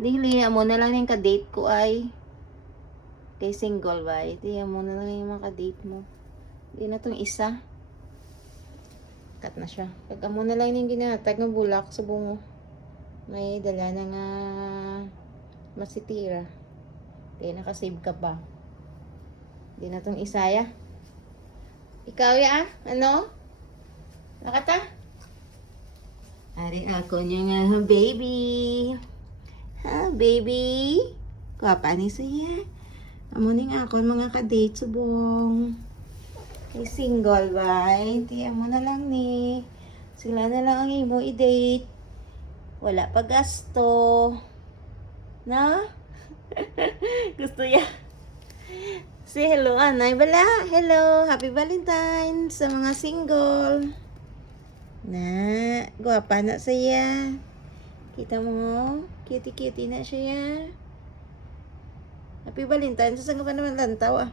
Dili mo na lang yung ka-date ko ay. Kay single ba? Diyan mo na lang yung mga ka-date mo. Di na tong isa. Cut na siya. Pag amo na lang yung ginatag ng bulak sa bungo. May dala na nga masitira. Di nakasave ka pa. Di na tong isa ya. Ikaw ya? Ano? Nakata? Ari ako niya nga baby. Ha baby? Kuwapa ni siya. Amo ning ako mga ka-date subong. Kay single ba? Hindi mo na lang ni. Sila na lang ang imo i-date. Wala pa gasto. Na? Gusto ya. Say hello, Anay. Bala. Hello. Happy Valentine's sa mga single. Na. Guwapa na siya. Kita mo? Cutie-cutie na siya. Happy Valentine's. Saan ka pa naman lantaw ah?